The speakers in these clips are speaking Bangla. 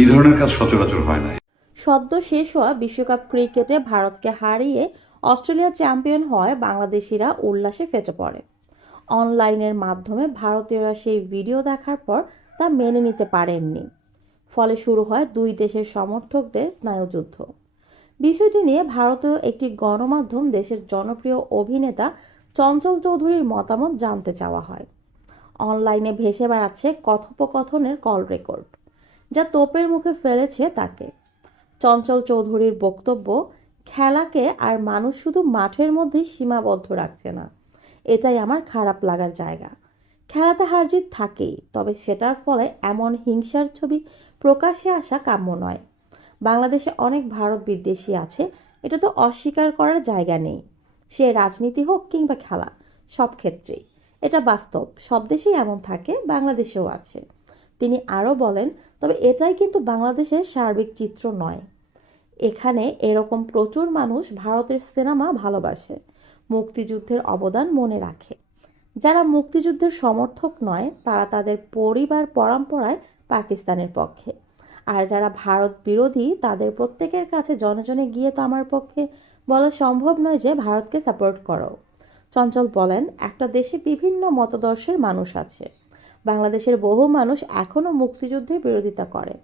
এই ধরনের কাজ সচরাচর হয় না। সদ্য শেষ হওয়া বিশ্বকাপ ক্রিকেটে ভারতকে হারিয়ে অস্ট্রেলিয়া চ্যাম্পিয়ন হয় বাংলাদেশিরা উল্লাসে ফেটে পড়ে। অনলাইনের মাধ্যমে ভারতীয়রা সেই ভিডিও দেখার পর তা মেনে নিতে পারেননি। ফলে শুরু হয় দুই দেশের সমর্থকদের স্নায়ুযুদ্ধ। বিষয়টি নিয়ে ভারতীয় একটি গণমাধ্যম দেশের জনপ্রিয় অভিনেতা চঞ্চল চৌধুরীর মতামত জানতে চাওয়া হয়। অনলাইনে ভেসে বেড়াচ্ছে কথোপকথনের কল রেকর্ড। যা তোপের মুখে ফেলেছে তাকে। চঞ্চল চৌধুরীর বক্তব্য, খেলাকে আর মানুষ শুধু মাঠের মধ্যেই সীমাবদ্ধ রাখছে না। এটাই আমার খারাপ লাগার জায়গা। খেলাতে হারজিত থাকেই, তবে সেটার ফলে এমন হিংসার ছবি প্রকাশে আসা কাম্য নয়। বাংলাদেশে অনেক ভারত বিদ্বেষী আছে, এটা তো অস্বীকার করার জায়গা নেই। সে রাজনীতি হোক কিংবা খেলা, সব ক্ষেত্রেই। এটা বাস্তব, সব দেশেই এমন থাকে, বাংলাদেশেও আছে। তিনি আরও বলেন, তবে এটাই কিন্তু বাংলাদেশের সার্বিক চিত্র নয়। এখানে এরকম প্রচুর মানুষ ভারতের সিনেমা ভালোবাসে, মুক্তিযুদ্ধের অবদান মনে রাখে। যারা মুক্তিযুদ্ধের সমর্থক নয়, তারা তাদের পরিবার পরম্পরায় পাকিস্তানের পক্ষে। আর যারা ভারত বিরোধী, তাদের প্রত্যেকের কাছে জনে জনে গিয়ে তো আমার পক্ষে বলা সম্ভব নয় যে ভারতকে সাপোর্ট করো। চঞ্চল বলেন, একটা দেশে বিভিন্ন মতদর্শের মানুষ আছে। বাংলাদেশের বহু মানুষ এখনও মুক্তিযুদ্ধের বিরোধিতা করে।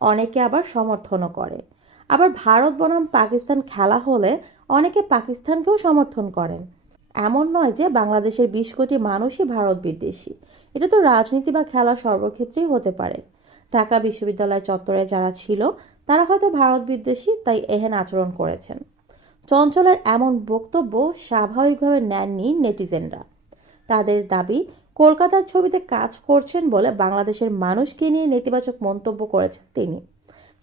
অনেকে আবার সমর্থনও করে। আবার ভারত বনাম পাকিস্তান খেলা হলে অনেকে পাকিস্তানকেও সমর্থন করেন। এমন নয় যে বাংলাদেশের বিশ কোটি মানুষই ভারত বিদ্বেষী। এটা তো রাজনীতি বা খেলা সর্বক্ষেত্রেই হতে পারে। ঢাকা বিশ্ববিদ্যালয় চত্বরে যারা ছিল, তারা হয়তো ভারত বিদ্বেষী, তাই এহেন আচরণ করেছেন। চঞ্চলের এমন বক্তব্য স্বাভাবিকভাবে নেননি নেটিজেনরা। তাদের দাবি, কলকাতার ছবিতে কাজ করছেন বলে বাংলাদেশের মানুষকে নিয়ে নেতিবাচক মন্তব্য করেছেন তিনি।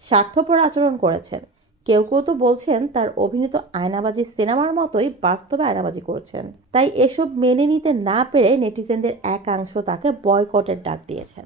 স্বার্থপর আচরণ করেছেন। কেউ কেউ তো বলছেন তার অভিনীত আয়নাবাজি সিনেমার মতোই বাস্তবে আয়নাবাজি করছেন। তাই এসব মেনে নিতে না পেরে নেটিজেনদের একাংশ তাকে বয়কটের ডাক দিয়েছেন।